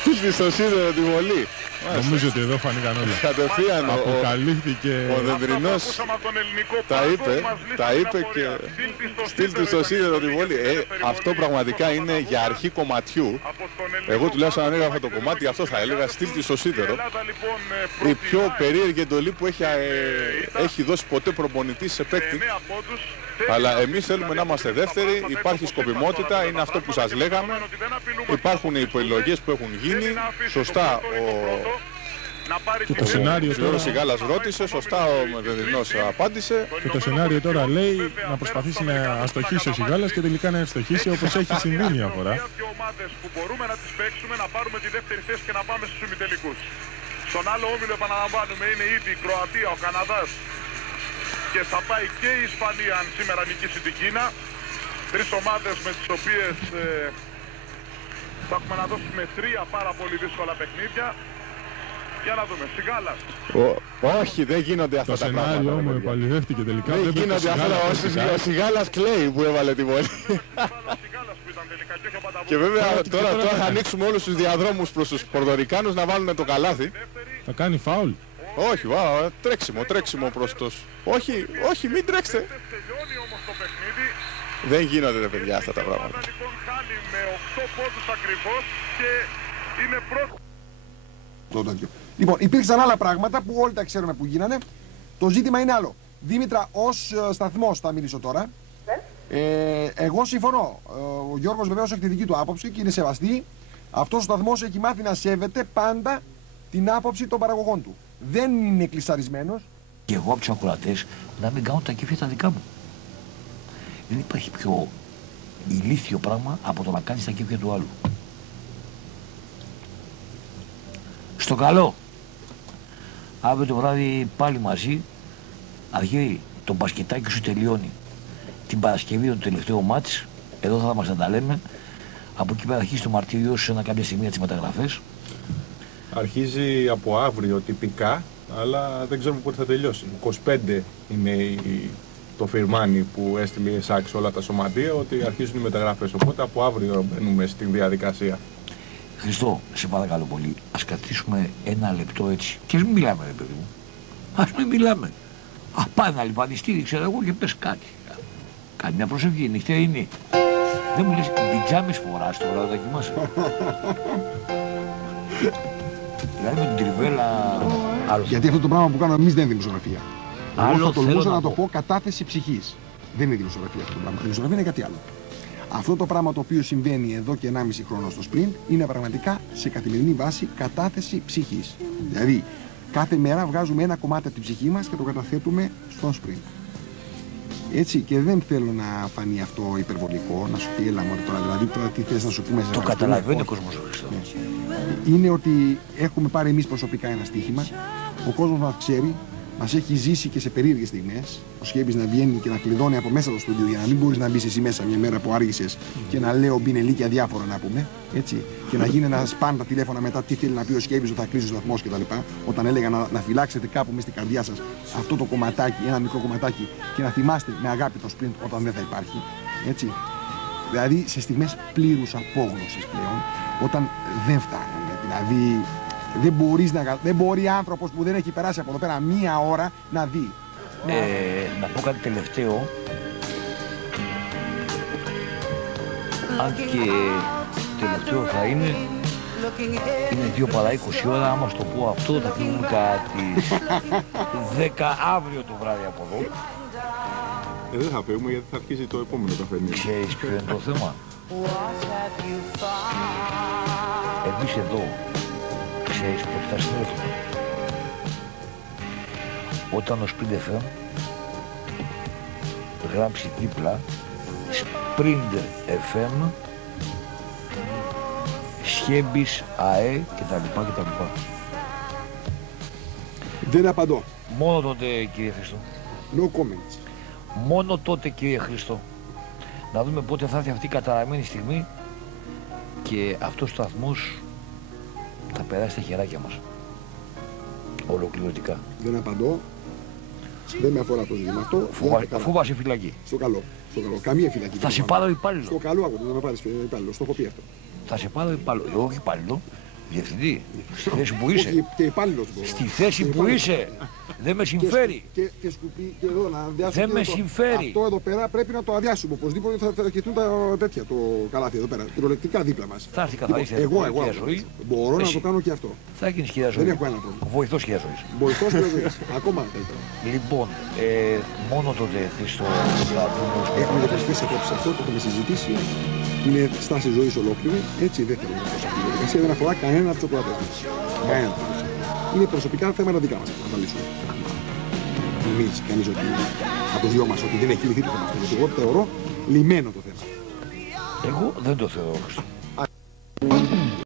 Στείλτε στο σίδερο τη βολή. Νομίζω ότι εδώ φανήκαν όλα. Κατευθείαν αποκαλύφθηκε. Ο Δεδρινός τα είπε και στείλτε στο σίδερο τη βολή. Αυτό πραγματικά είναι για αρχή κομματιού. Εγώ τουλάχιστον αν έγραφα το κομμάτι αυτό θα έλεγα στείλτε στο σίδερο. Η πιο περίεργη εντολή που έχει δώσει ποτέ προπονητής σε παίκτη. Αλλά εμείς θέλουμε να είμαστε δεύτεροι, υπάρχει σκοπιμότητα, είναι αυτό που σας λέγαμε. Υπάρχουν οι επιλογές που έχουν γίνει, σωστά και το σενάριο τώρα... Ο Σιγάλας ρώτησε, σωστά ο Μεδεδινός απάντησε. Και το σενάριο τώρα λέει να προσπαθήσει να αστοχίσει ο Σιγάλας και τελικά να ευστοχίσει όπως έχει συμβεί μια φορά. Δύο ομάδες που μπορούμε να τις παίξουμε, να πάρουμε τη δεύτερη θέση και να πάμε στους ημιτελικούς. Στον άλλο όμιλο επαναλαμβάνουμε είναι ήδη η Κροατία, ο Καναδάς και θα πάει και η Ισπανία αν σήμερα νικήσει την Κίνα. Τρεις ομάδες με τις οποίες θα έχουμε να δώσουμε τρία πάρα πολύ δύσκολα παιχνίδια. Για να δούμε, Σιγάλας. Όχι, δεν γίνονται αυτά τα πράγματα. Το σενάριο μου επαληθεύτηκε τελικά. Δεν γίνονται αυτά τα πράγματα. Ο Σιγάλας κλαίει που έβαλε τη βολή. Και βέβαια τώρα θα ανοίξουμε όλους τους διαδρόμους προς τους Πορτορικάνους να βάλουν το καλάθι. Θα κάνει φάουλ. Όχι, τρέξιμο προς τους... Όχι, μην τρέξτε. Δεν γίνονται ρε παιδιά αυτά τα πράγματα. Λοιπόν, υπήρξαν άλλα πράγματα που όλοι τα ξέρουμε που γίνανε. Το ζήτημα είναι άλλο. Δήμητρα, ως σταθμός θα μιλήσω τώρα. Εγώ συμφωνώ. Ο Γιώργος βεβαίως έχει τη δική του άποψη και είναι σεβαστή. Αυτός ο σταθμός έχει μάθει να σέβεται πάντα την άποψη των παραγωγών του. Δεν είναι κλεισαρισμένος. Και εγώ από τους ακροατές να μην κάνω τα κέφια τα δικά μου. Δεν υπάρχει πιο ηλίθιο πράγμα από το να κάνεις τα κέφια του άλλου. Στο καλό. Αύριο το βράδυ πάλι μαζί. Αρχίζει το μπασκετάκι σου τελειώνει. Την Παρασκευή το τελευταίο μάτς. Εδώ θα μας τα λέμε. Από εκεί πέρα αρχίζει το μαρτύριο σου κάποια στιγμή τις μεταγραφές. Αρχίζει από αύριο τυπικά, αλλά δεν ξέρουμε πότε θα τελειώσει. 25 είναι το φιρμάνι που έστειλε η ΕΣΑΚ σε όλα τα σωματεία ότι αρχίζουν οι μεταγραφές. Οπότε από αύριο μπαίνουμε στην διαδικασία. Χριστό, σε παρακαλώ πολύ, ας κρατήσουμε ένα λεπτό έτσι. Και ας μην μιλάμε, ρε παιδί μου. Ας μην μιλάμε. Πάει να λιπανιστεί, ξέρω εγώ, και πες κάτι. Κάνει μια προσευχή, νυχτερινή. Δεν μου λες, πιτζάμες φοράς τώρα όταν κοιμάσαι. Δηλαδή με την τριβέλα... Γιατί αυτό το πράγμα που κάνουμε εμείς δεν είναι δημοσιογραφία. Εγώ θα τολμούσα να το πω κατάθεση ψυχής. Δεν είναι δημοσιογραφία αυτό το πράγμα. Η δημοσιογραφία είναι κάτι άλλο. Αυτό το πράγμα το οποίο συμβαίνει εδώ και 1,5 χρόνο στο sprint είναι πραγματικά σε καθημερινή βάση κατάθεση ψυχής. Δηλαδή, κάθε μέρα βγάζουμε ένα κομμάτι από την ψυχή μας και το καταθέτουμε στο sprint. Έτσι, και δεν θέλω να φανεί αυτό υπερβολικό, να σου πει έλα μωρέ τώρα, δηλαδή τώρα τι θες να σου πούμε. Το καταλαβαίνει ο κόσμος. Είναι ότι έχουμε πάρει εμείς προσωπικά ένα στοίχημα, ο κόσμος μας ξέρει, μας έχει ζήσει και σε περίεργες στιγμές. Ο Σχέμπης να βγαίνει και να κλειδώνει από μέσα το στούντιο για να μην μπορείς να μπεις εσύ μέσα μια μέρα που άργησες και να λέω μπινελίκια διάφορα να πούμε. Έτσι. Και να γίνει ένα σπάν τα τηλέφωνα μετά τι θέλει να πει ο Σχέμπης όταν θα κλείσει ο σταθμός κτλ. Όταν έλεγα να φυλάξετε κάπου μέσα στην καρδιά σας αυτό το κομματάκι, ένα μικρό κομματάκι και να θυμάστε με αγάπη το sprint όταν δεν θα υπάρχει. Έτσι. Δηλαδή σε στιγμές πλήρους απόγνωσης πλέον, όταν δεν φτάνουμε. Δηλαδή. Δεν μπορεί άνθρωπος που δεν έχει περάσει από εδώ πέρα μία ώρα να δει. Να πω κάτι τελευταίο. Αν και τελευταίο θα είναι 2 παρά 20 ώρα. Άμα στο πω αυτό θα φύγουμε κατά τις 10 αύριο το βράδυ από εδώ. Δεν θα φύγουμε γιατί θα αρχίσει το επόμενο καφενείο. Ξέρεις ποιο είναι το θέμα. Εμείς εδώ ξέρεις πότε θα συνέλθουμε. Όταν ο Sprint FM γράψει δίπλα Sprint FM Σχέμπης, ΑΕ κτλ. Δεν απαντώ. Μόνο τότε κύριε Χριστό. No comments. Μόνο τότε κύριε Χριστό. Να δούμε πότε θα έρθει αυτή η καταραμένη στιγμή και αυτός ο σταθμός θα περάσει τα χεράκια μας. Ολοκληρωτικά. Δεν απαντώ. Δεν με αφορά το ζήτημα αυτό. Φόβασε φυλακή. Στο καλό. Στο καλό. Καμία φυλακή. Θα σε πάρω υπάλληλο. Στο καλό, αγόρι, να με πάρεις υπάλληλο. Στο έχω πει αυτό. θα σε πάρω υπάλληλο. Όχι υπάλληλο, διευθυντή. Στη θέση που είσαι. Όχι, και υπάλληλος μπορώ. Στη θέση που είσαι. Δεν με συμφέρει. Και σκουπί, και εδώ να αδειάσουμε. Δεν με συμφέρει. Αυτό εδώ πέρα πρέπει να το αδειάσουμε. Οπωσδήποτε θα αρχιστούν τα τέτοια, το καλάθι εδώ πέρα. Κυριολεκτικά δίπλα μας. Θα έρθει καθαρή Εγώ ζωή. μπορώ να το κάνω και αυτό. Θα γίνει σκιά ζωή. Δεν έχω ένα πρόβλημα. Βοηθός σκιά ζωής. Βοηθός σκιά ζωής. Ακόμα καλύτερα. Λοιπόν, μόνο τότε στο Έχουμε διαπιστώσει απόψε αυτό, το έχουμε συζητήσει. Είναι στάση ζωής ολόκληρη. Έτσι δεν θέλουμε να προσωπική διαδικασία. Δεν αφορά κανένα από τους ακροατές. Κανένα. Είναι προσωπικά θέματα δικά μας να τα λύσουμε. Νομίζει κανείς ότι από τους δυο μας ότι δεν έχει λυθεί το θέμα αυτό. Εγώ θεωρώ λυμένο το θέμα. Εγώ δεν το θεωρώ.